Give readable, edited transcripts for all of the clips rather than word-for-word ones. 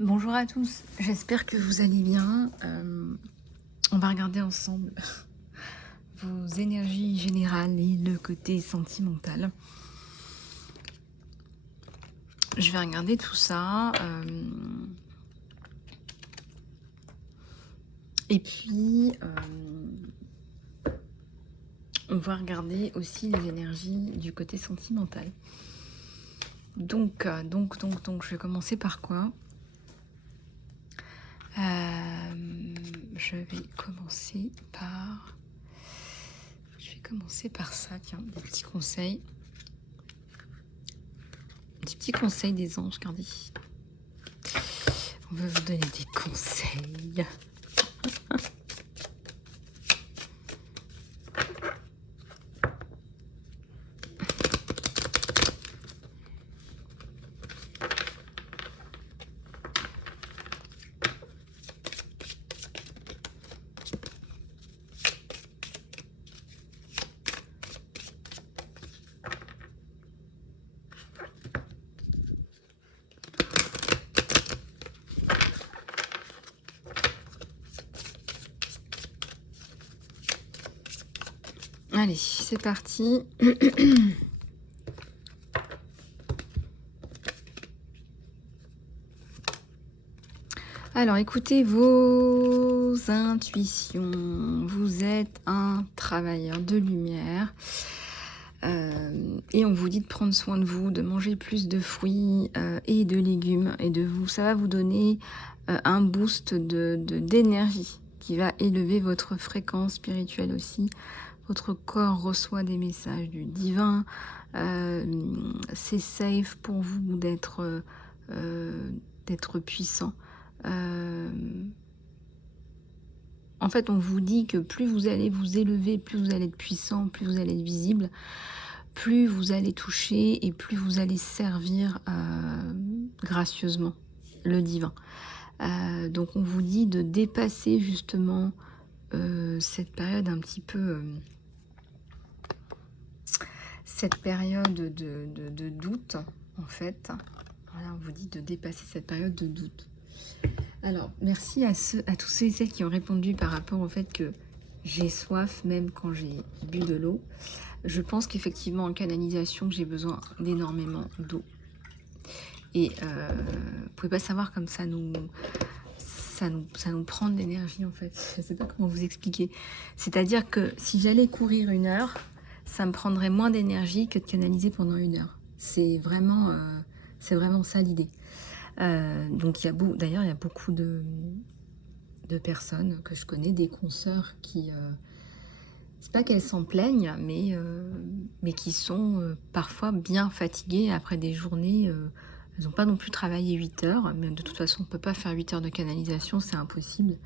Bonjour à tous, j'espère que vous allez bien. On va regarder ensemble vos énergies générales et le côté sentimental. Je vais regarder tout ça. Et puis, on va regarder aussi les énergies du côté sentimental. Donc, je vais commencer par quoi? Je vais commencer par ça, tiens, des petits conseils. Des petits conseils des anges, regardez. On va vous donner des conseils. Allez, c'est parti. Alors, écoutez vos intuitions. Vous êtes un travailleur de lumière. Et on vous dit de prendre soin de vous, de manger plus de fruits et de légumes. Et ça va vous donner un boost d'énergie qui va élever votre fréquence spirituelle aussi. Votre corps reçoit des messages du divin. C'est safe pour vous d'être puissant. En fait, on vous dit que plus vous allez vous élever, plus vous allez être puissant, plus vous allez être visible, plus vous allez toucher et plus vous allez servir gracieusement le divin. Donc on vous dit de dépasser justement cette période un petit peu... cette période de doute, en fait. Voilà, on vous dit de dépasser cette période de doute. Alors, merci à tous ceux et celles qui ont répondu par rapport au fait que j'ai soif même quand j'ai bu de l'eau. Je pense qu'effectivement, en canalisation, j'ai besoin d'énormément d'eau. Et vous pouvez pas savoir comme ça nous prend de l'énergie, en fait. Je sais pas comment vous expliquer. C'est-à-dire que si j'allais courir 1 heure, ça me prendrait moins d'énergie que de canaliser pendant 1 heure. C'est vraiment ça l'idée. Donc d'ailleurs il y a beaucoup de personnes que je connais, des consoeurs qui, c'est pas qu'elles s'en plaignent, mais qui sont parfois bien fatiguées après des journées. Elles n'ont pas non plus travaillé 8 heures, mais de toute façon on peut pas faire 8 heures de canalisation, c'est impossible.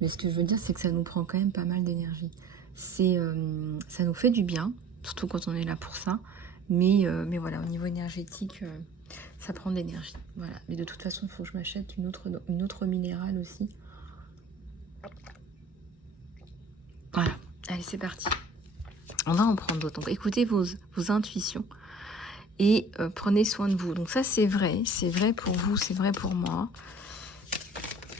Mais ce que je veux dire, c'est que ça nous prend quand même pas mal d'énergie. Ça nous fait du bien, surtout quand on est là pour ça. Mais voilà, au niveau énergétique, ça prend de l'énergie. Voilà. Mais de toute façon, il faut que je m'achète une autre minérale aussi. Voilà. Allez, c'est parti. On va en prendre d'autres. Donc, écoutez vos intuitions et prenez soin de vous. Donc ça, c'est vrai pour vous, c'est vrai pour moi.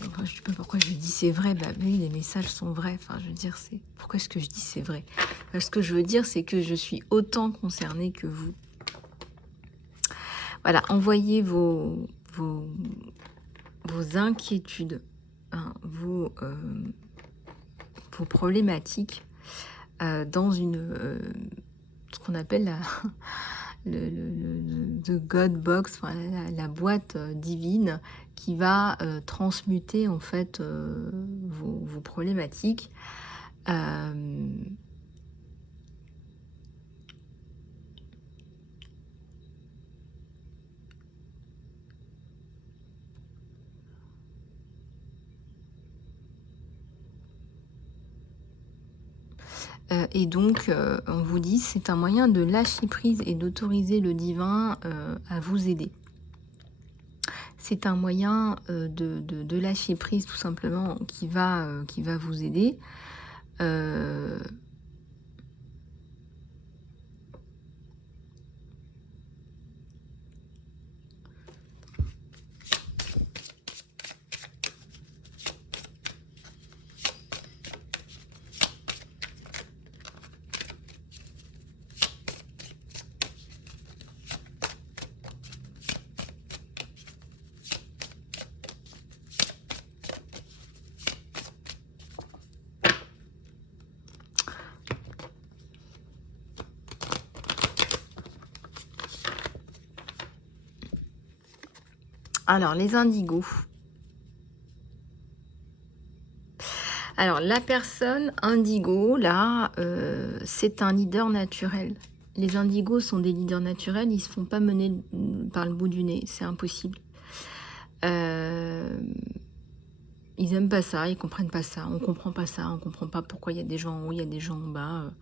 Enfin, je ne sais pas pourquoi je dis c'est vrai. Bah oui, les messages sont vrais. Enfin, je veux dire, pourquoi est-ce que je dis c'est vrai? Ce que je veux dire, c'est que je suis autant concernée que vous. Voilà, envoyez vos inquiétudes, hein, vos problématiques dans ce qu'on appelle the God box, enfin, la boîte divine qui va transmuter en fait vos problématiques. Et donc, on vous dit, c'est un moyen de lâcher prise et d'autoriser le divin à vous aider. C'est un moyen de lâcher prise, tout simplement, qui va vous aider. Alors, les indigos. Alors, la personne indigo, là, c'est un leader naturel. Les indigos sont des leaders naturels, ils se font pas mener par le bout du nez, c'est impossible. Ils aiment pas ça, ils comprennent pas ça, on comprend pas ça, on comprend pas pourquoi il y a des gens en haut, il y a des gens en bas.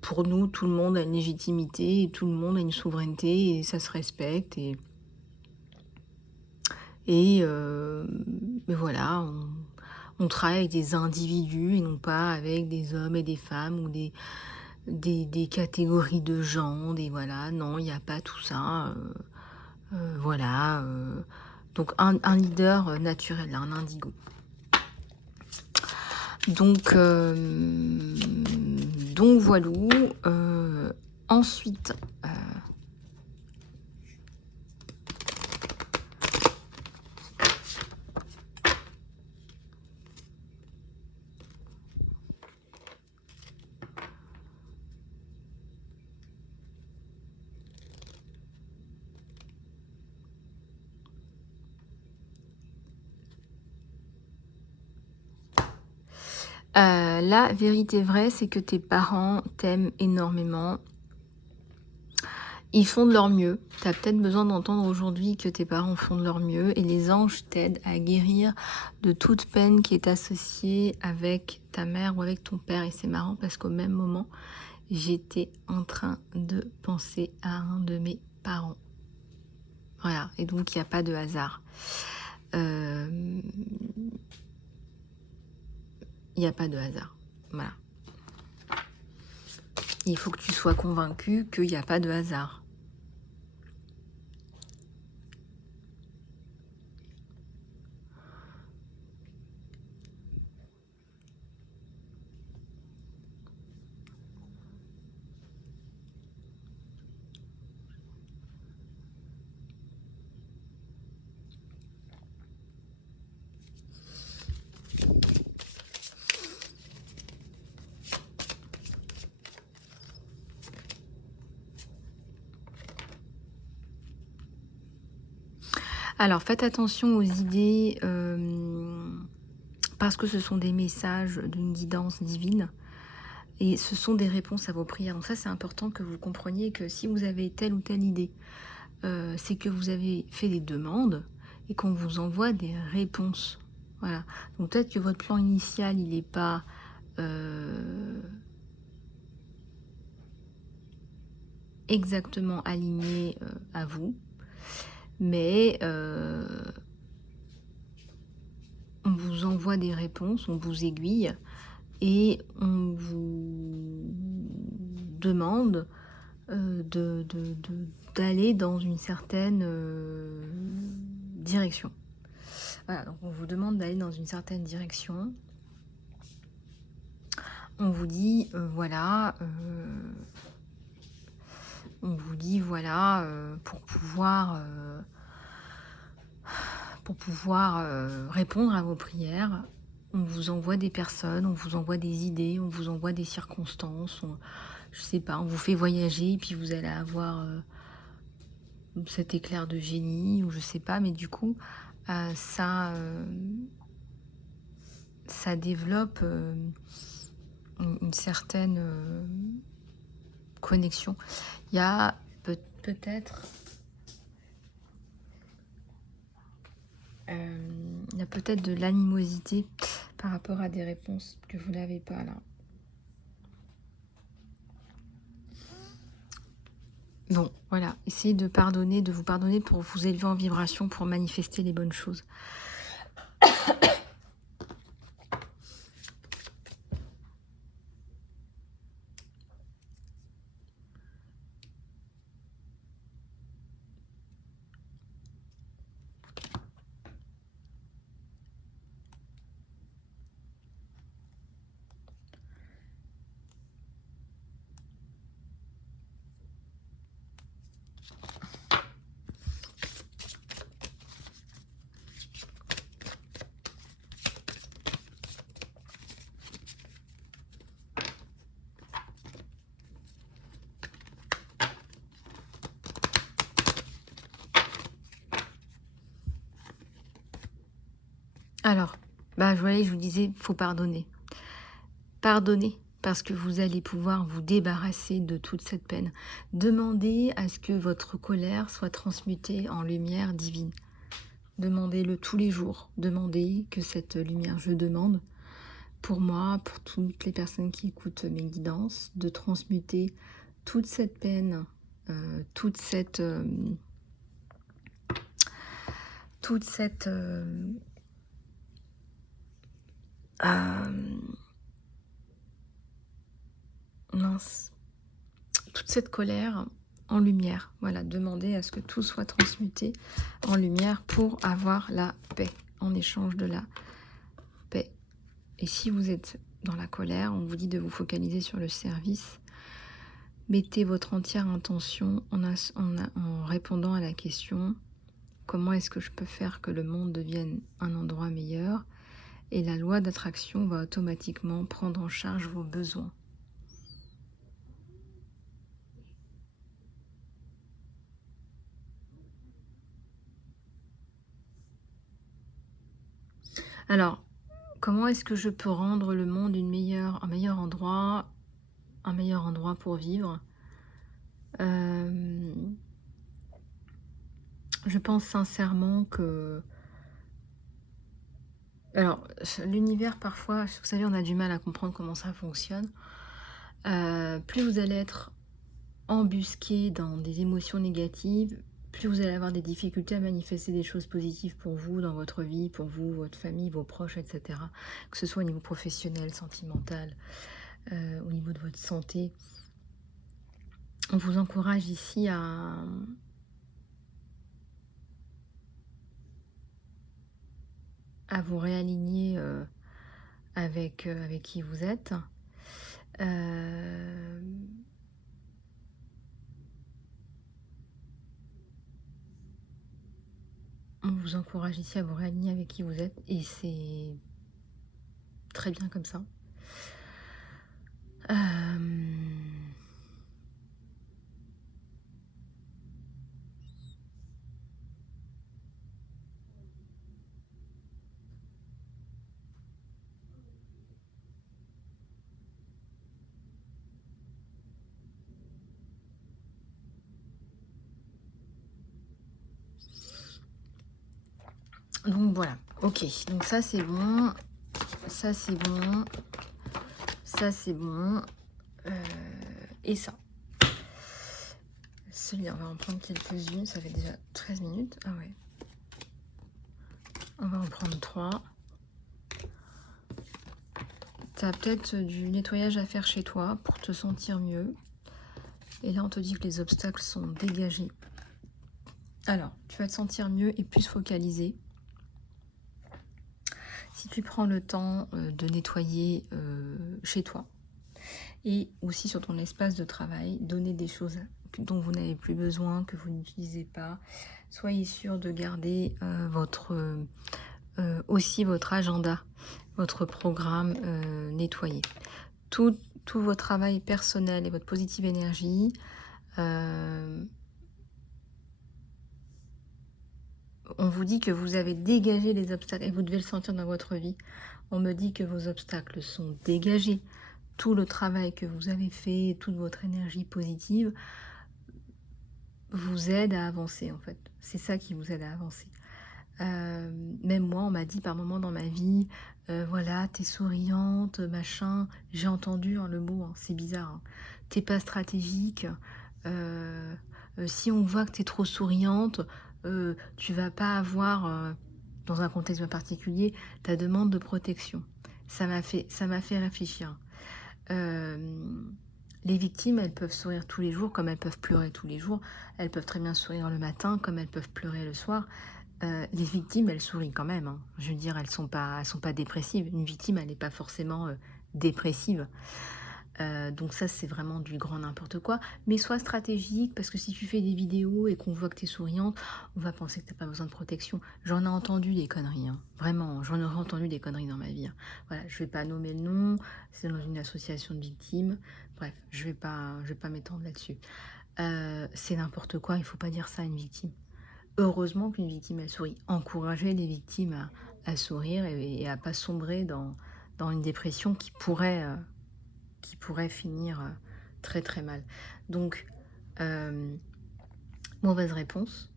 Pour nous, tout le monde a une légitimité, et tout le monde a une souveraineté, et ça se respecte. Et voilà, on travaille avec des individus et non pas avec des hommes et des femmes ou des catégories de gens, voilà, non, il n'y a pas tout ça. Voilà, donc un leader naturel, un indigo. Donc voilà. Ensuite, la vérité vraie, c'est que tes parents t'aiment énormément. Ils font de leur mieux. Tu as peut-être besoin d'entendre aujourd'hui que tes parents font de leur mieux et les anges t'aident à guérir de toute peine qui est associée avec ta mère ou avec ton père. Et c'est marrant parce qu'au même moment, j'étais en train de penser à un de mes parents. Voilà, et donc il n'y a pas de hasard. Il n'y a pas de hasard. Voilà. Il faut que tu sois convaincu qu'il n'y a pas de hasard. Alors, faites attention aux idées, parce que ce sont des messages d'une guidance divine et ce sont des réponses à vos prières. Donc ça, c'est important que vous compreniez que si vous avez telle ou telle idée, c'est que vous avez fait des demandes et qu'on vous envoie des réponses. Voilà. Donc peut-être que votre plan initial, il n'est pas exactement aligné à vous, mais on vous envoie des réponses, on vous aiguille et on vous demande d'aller dans une certaine direction. Voilà, donc on vous demande d'aller dans une certaine direction. On vous dit, voilà, on vous dit, voilà, pour pouvoir répondre à vos prières, on vous envoie des personnes, on vous envoie des idées, on vous envoie des circonstances, je sais pas, on vous fait voyager, et puis vous allez avoir cet éclair de génie, ou je sais pas, mais du coup, ça développe une certaine connexion. Il y a peut-être de l'animosité par rapport à des réponses que vous n'avez pas là. Bon, voilà, essayez de vous pardonner pour vous élever en vibration, pour manifester les bonnes choses. Alors, bah, je vous disais, faut pardonner. Pardonnez, parce que vous allez pouvoir vous débarrasser de toute cette peine. Demandez à ce que votre colère soit transmutée en lumière divine. Demandez-le tous les jours. Demandez que cette lumière, je demande, pour moi, pour toutes les personnes qui écoutent mes guidances, de transmuter toute cette peine, toute cette... toute cette... mince, toute cette colère en lumière. Voilà, demandez à ce que tout soit transmuté en lumière pour avoir la paix, en échange de la paix. Et si vous êtes dans la colère, on vous dit de vous focaliser sur le service. Mettez votre entière intention en répondant à la question: comment est-ce que je peux faire que le monde devienne un endroit meilleur? Et la loi d'attraction va automatiquement prendre en charge vos besoins. Alors, comment est-ce que je peux rendre le monde un meilleur endroit pour vivre? Euh, je pense sincèrement que... Alors, l'univers, parfois, vous savez, on a du mal à comprendre comment ça fonctionne. Plus vous allez être embusqué dans des émotions négatives, plus vous allez avoir des difficultés à manifester des choses positives pour vous, dans votre vie, pour vous, votre famille, vos proches, etc. Que ce soit au niveau professionnel, sentimental, au niveau de votre santé. On vous encourage ici à vous réaligner avec qui vous êtes. On vous encourage ici à vous réaligner avec qui vous êtes et c'est très bien comme ça. Donc voilà, ok, donc ça c'est bon, ça c'est bon, ça c'est bon, et ça. Celui-là, on va en prendre quelques-unes, ça fait déjà 13 minutes, ah ouais. On va en prendre 3. Tu as peut-être du nettoyage à faire chez toi pour te sentir mieux. Et là, on te dit que les obstacles sont dégagés. Alors, tu vas te sentir mieux et plus focalisé. Si tu prends le temps de nettoyer chez toi et aussi sur ton espace de travail, donner des choses dont vous n'avez plus besoin, que vous n'utilisez pas. Soyez sûr de garder aussi votre agenda, votre programme nettoyé. Tout votre travail personnel et votre positive énergie, on vous dit que vous avez dégagé les obstacles et vous devez le sentir dans votre vie. On me dit que vos obstacles sont dégagés. Tout le travail que vous avez fait, toute votre énergie positive vous aide à avancer en fait. C'est ça qui vous aide à avancer. Même moi, on m'a dit par moments dans ma vie, voilà, t'es souriante, machin. J'ai entendu le mot, hein, c'est bizarre. Hein. T'es pas stratégique. Si on voit que t'es trop souriante, tu vas pas avoir, dans un contexte bien particulier, ta demande de protection. Ça m'a fait réfléchir. Les victimes, elles peuvent sourire tous les jours, comme elles peuvent pleurer tous les jours. Elles peuvent très bien sourire le matin, comme elles peuvent pleurer le soir. Les victimes, elles sourient quand même. Hein. Je veux dire, elles sont pas dépressives. Une victime, elle n'est pas forcément dépressive. Donc ça, c'est vraiment du grand n'importe quoi. Mais sois stratégique, parce que si tu fais des vidéos et qu'on voit que tu es souriante, on va penser que tu n'as pas besoin de protection. J'en ai entendu des conneries. Hein. Vraiment, j'en aurais entendu des conneries dans ma vie. Hein. Voilà, je vais pas nommer le nom. C'est dans une association de victimes. Bref, je vais pas m'étendre là-dessus. C'est n'importe quoi. Il faut pas dire ça à une victime. Heureusement qu'une victime, elle sourit. Encouragez les victimes à sourire et à pas sombrer dans une dépression qui pourrait finir très très mal. Donc, mauvaise réponse,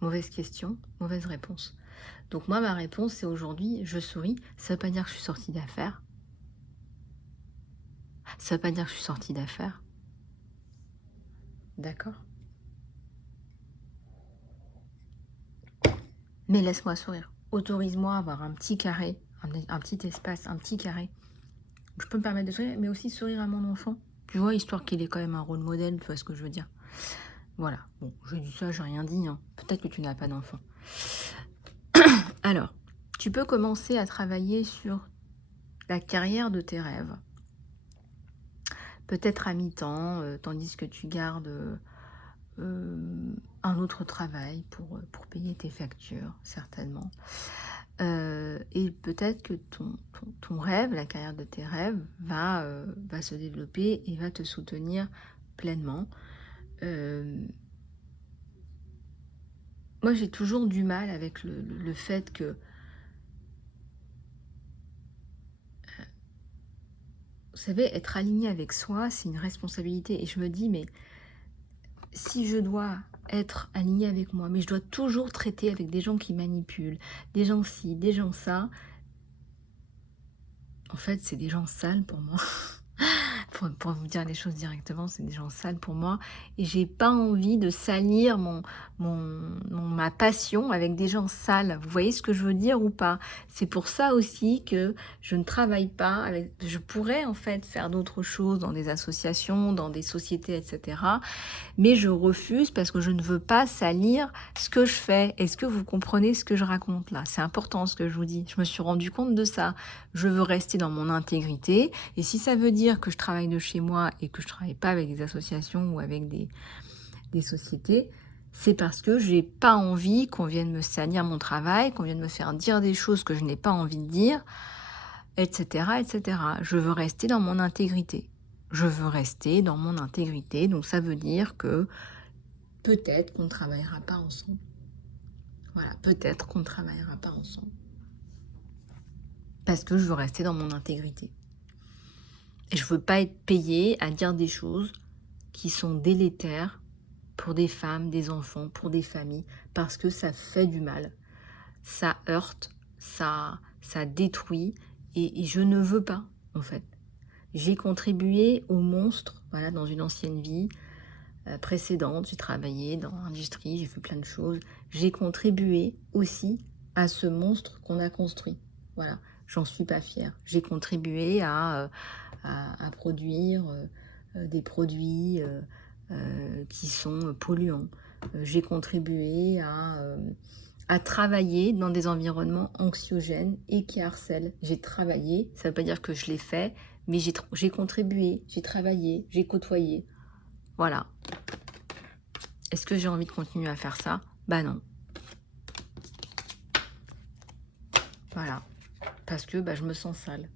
mauvaise question, mauvaise réponse. Donc moi, ma réponse, c'est aujourd'hui, je souris. Ça veut pas dire que je suis sortie d'affaires. Ça veut pas dire que je suis sortie d'affaires. D'accord? Mais laisse-moi sourire. Autorise-moi à avoir un petit carré, un petit espace, un petit carré. Je peux me permettre de sourire, mais aussi sourire à mon enfant. Tu vois, histoire qu'il ait quand même un rôle modèle, tu vois ce que je veux dire. Voilà. Bon, je dis ça, j'ai rien dit. Hein. Peut-être que tu n'as pas d'enfant. Alors, tu peux commencer à travailler sur la carrière de tes rêves. Peut-être à mi-temps, tandis que tu gardes un autre travail pour payer tes factures, certainement. Et peut-être que ton rêve, la carrière de tes rêves, va se développer et va te soutenir pleinement. Moi, j'ai toujours du mal avec le fait que vous savez, être aligné avec soi, c'est une responsabilité. Et je me dis, mais si je dois être aligné avec moi, mais je dois toujours traiter avec des gens qui manipulent, des gens ci, des gens ça, en fait, c'est des gens sales pour moi. Pour vous dire les choses directement, c'est des gens sales pour moi. Et j'ai pas envie de salir ma passion avec des gens sales. Vous voyez ce que je veux dire ou pas? C'est pour ça aussi que je ne travaille pas avec... Je pourrais en fait faire d'autres choses dans des associations, dans des sociétés, etc. Mais je refuse parce que je ne veux pas salir ce que je fais. Est-ce que vous comprenez ce que je raconte là? C'est important ce que je vous dis. Je me suis rendu compte de ça. Je veux rester dans mon intégrité. Et si ça veut dire que je travaille de chez moi et que je travaille pas avec des associations ou avec des sociétés, c'est parce que j'ai pas envie qu'on vienne me salir mon travail, qu'on vienne me faire dire des choses que je n'ai pas envie de dire, etc., etc. Je veux rester dans mon intégrité. Je veux rester dans mon intégrité, donc ça veut dire que peut-être qu'on ne travaillera pas ensemble. Voilà, peut-être qu'on ne travaillera pas ensemble. Parce que je veux rester dans mon intégrité. Et je veux pas être payée à dire des choses qui sont délétères pour des femmes, des enfants, pour des familles, parce que ça fait du mal. Ça heurte, ça détruit, et je ne veux pas, en fait. J'ai contribué au monstre, voilà, dans une ancienne vie précédente. J'ai travaillé dans l'industrie, j'ai fait plein de choses. J'ai contribué aussi à ce monstre qu'on a construit. Voilà, j'en suis pas fière. J'ai contribué à produire des produits qui sont polluants. J'ai contribué à travailler dans des environnements anxiogènes et qui harcèlent. J'ai travaillé, ça ne veut pas dire que je l'ai fait, mais j'ai contribué, j'ai travaillé, j'ai côtoyé. Voilà. Est-ce que j'ai envie de continuer à faire ça? Bah non. Voilà. Parce que je me sens sale.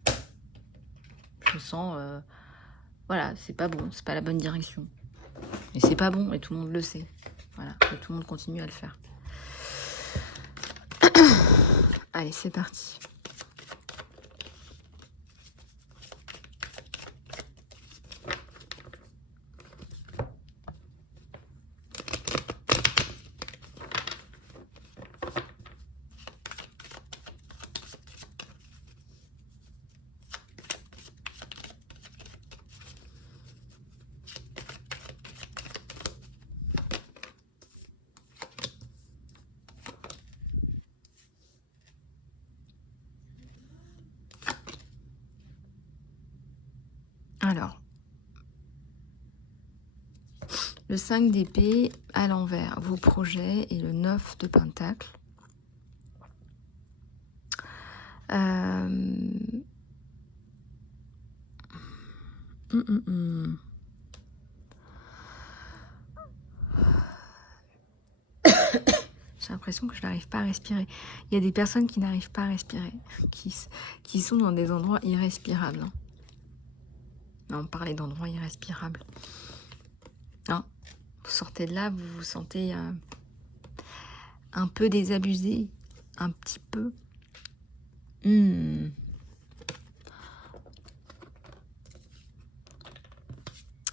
Je me sens... voilà, c'est pas bon, c'est pas la bonne direction. Et c'est pas bon, et tout le monde le sait. Voilà, et tout le monde continue à le faire. Allez, c'est parti. Alors, le 5 d'épée à l'envers, vos projets, et le 9 de pentacle. J'ai l'impression que je n'arrive pas à respirer. Il y a des personnes qui n'arrivent pas à respirer, qui sont dans des endroits irrespirables. Hein. On parlait d'endroits irrespirables. Hein, vous sortez de là, vous vous sentez un peu désabusé, un petit peu. Hmm.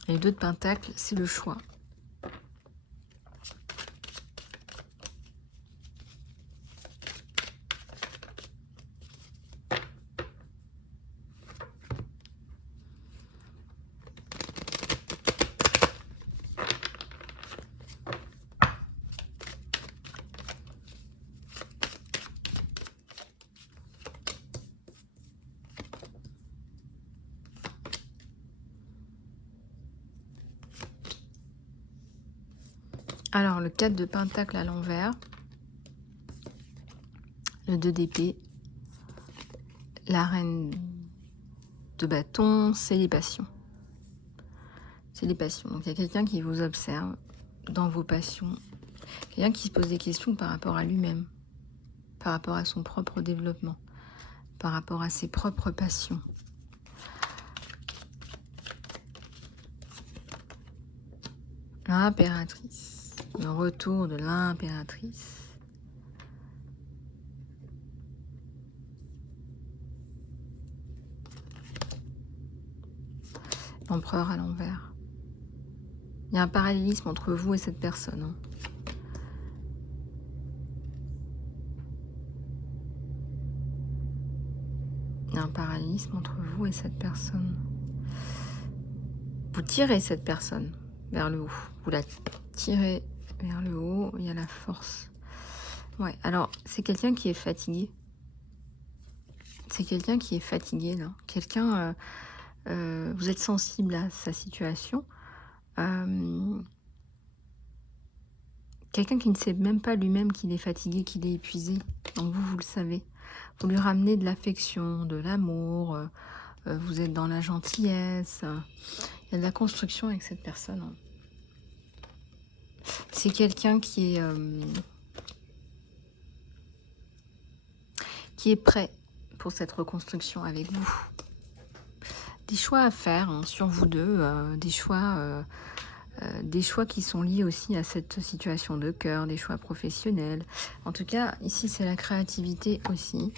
Et le 2 de Pentacle, c'est le choix. Alors, le 4 de Pentacle à l'envers, le 2 d'épée, la reine de bâton, c'est les passions. C'est les passions. Donc, il y a quelqu'un qui vous observe dans vos passions. Quelqu'un qui se pose des questions par rapport à lui-même, par rapport à son propre développement, par rapport à ses propres passions. L'impératrice. Le retour de l'impératrice. L'empereur à l'envers. Il y a un parallélisme entre vous et cette personne. Hein. Il y a un parallélisme entre vous et cette personne. Vous tirez cette personne vers le haut. Vous la tirez vers le haut. Il y a la force. Ouais, alors c'est quelqu'un qui est fatigué. C'est quelqu'un qui est fatigué là. Quelqu'un, vous êtes sensible à sa situation. Quelqu'un qui ne sait même pas lui-même qu'il est fatigué, qu'il est épuisé. Donc vous le savez. Vous lui ramenez de l'affection, de l'amour. Vous êtes dans la gentillesse. Il y a de la construction avec cette personne. C'est quelqu'un qui est prêt pour cette reconstruction avec vous. Des choix à faire hein, sur vous deux, des choix qui sont liés aussi à cette situation de cœur, des choix professionnels. En tout cas, ici, c'est la créativité aussi.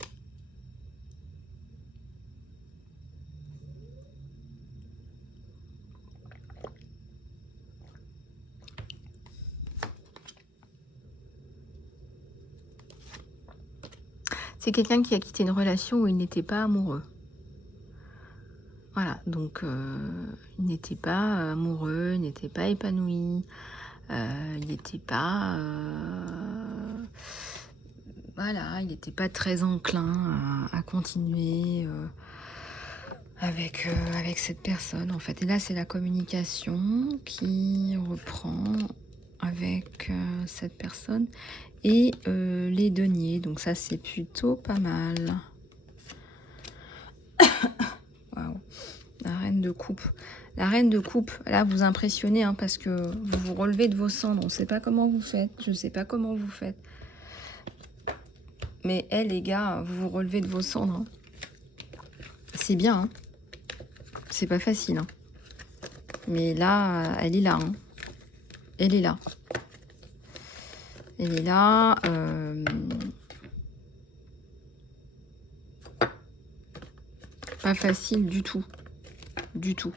C'est quelqu'un qui a quitté une relation où il n'était pas amoureux. Voilà, donc il n'était pas amoureux, il n'était pas épanoui, il n'était pas... voilà, il n'était pas très enclin à continuer avec cette personne, en fait. Et là, c'est la communication qui reprend avec cette personne. Et les deniers, donc ça, c'est plutôt pas mal. Waouh. La reine de coupe. La reine de coupe, là, vous impressionnez, hein, parce que vous vous relevez de vos cendres. On ne sait pas comment vous faites. Je ne sais pas comment vous faites. Mais les gars, vous vous relevez de vos cendres. Hein. C'est bien. Hein. C'est pas facile. Hein. Mais là, elle est là. Hein. Elle est là. Elle est là. Pas facile du tout. Du tout.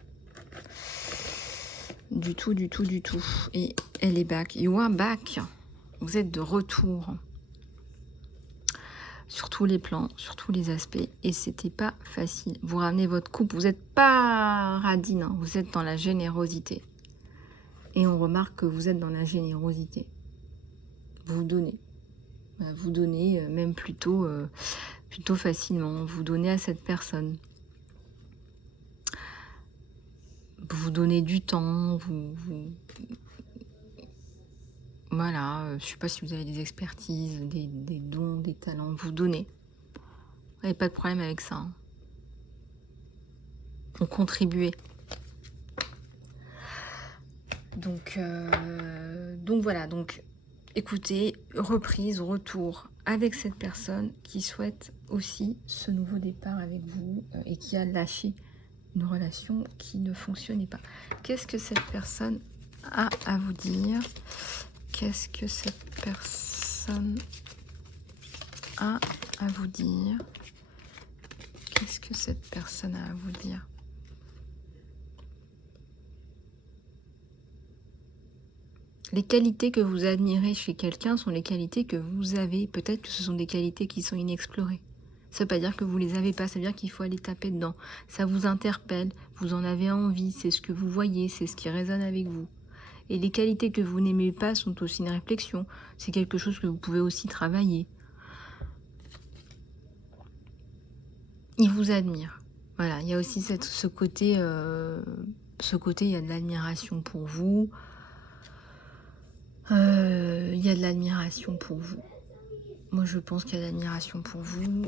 Du tout, du tout, du tout. Et elle est back. You are back. Vous êtes de retour. Sur tous les plans, sur tous les aspects. Et c'était pas facile. Vous ramenez votre coupe. Vous n'êtes pas radine. Hein. Vous êtes dans la générosité. Et on remarque que vous êtes dans la générosité. Vous donnez. Vous donnez même plutôt facilement. Vous donnez à cette personne. Vous donnez du temps, voilà, je ne sais pas si vous avez des expertises, des dons, des talents, vous donnez. Vous n'avez pas de problème avec ça. Hein. Vous contribuez. Donc voilà, donc écoutez, reprise, retour avec cette personne qui souhaite aussi ce nouveau départ avec vous et qui a lâché une relation qui ne fonctionnait pas. Qu'est-ce que cette personne a à vous dire? Qu'est-ce que cette personne a à vous dire? que cette personne a à vous dire? Les qualités que vous admirez chez quelqu'un sont les qualités que vous avez. Peut-être que ce sont des qualités qui sont inexplorées. Ça ne veut pas dire que vous les avez pas, ça veut dire qu'il faut aller taper dedans. Ça vous interpelle, vous en avez envie, c'est ce que vous voyez, c'est ce qui résonne avec vous. Et les qualités que vous n'aimez pas sont aussi une réflexion. C'est quelque chose que vous pouvez aussi travailler. Il vous admire. Voilà, il y a aussi ce côté, il y a de l'admiration pour vous. Il y a de l'admiration pour vous. Moi, je pense qu'il y a de l'admiration pour vous.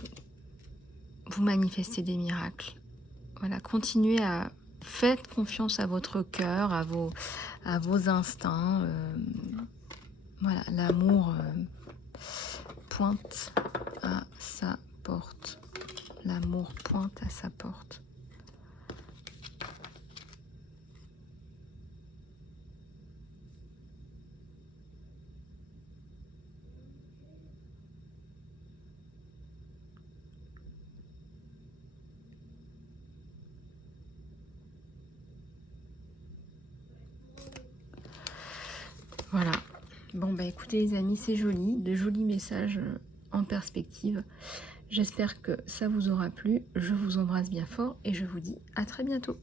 Vous manifestez des miracles. Voilà, continuez à... Faites confiance à votre cœur, à vos instincts. Voilà, l'amour pointe à sa porte. L'amour pointe à sa porte. Voilà. Bon, bah écoutez les amis, c'est joli. De jolis messages en perspective. J'espère que ça vous aura plu. Je vous embrasse bien fort et je vous dis à très bientôt.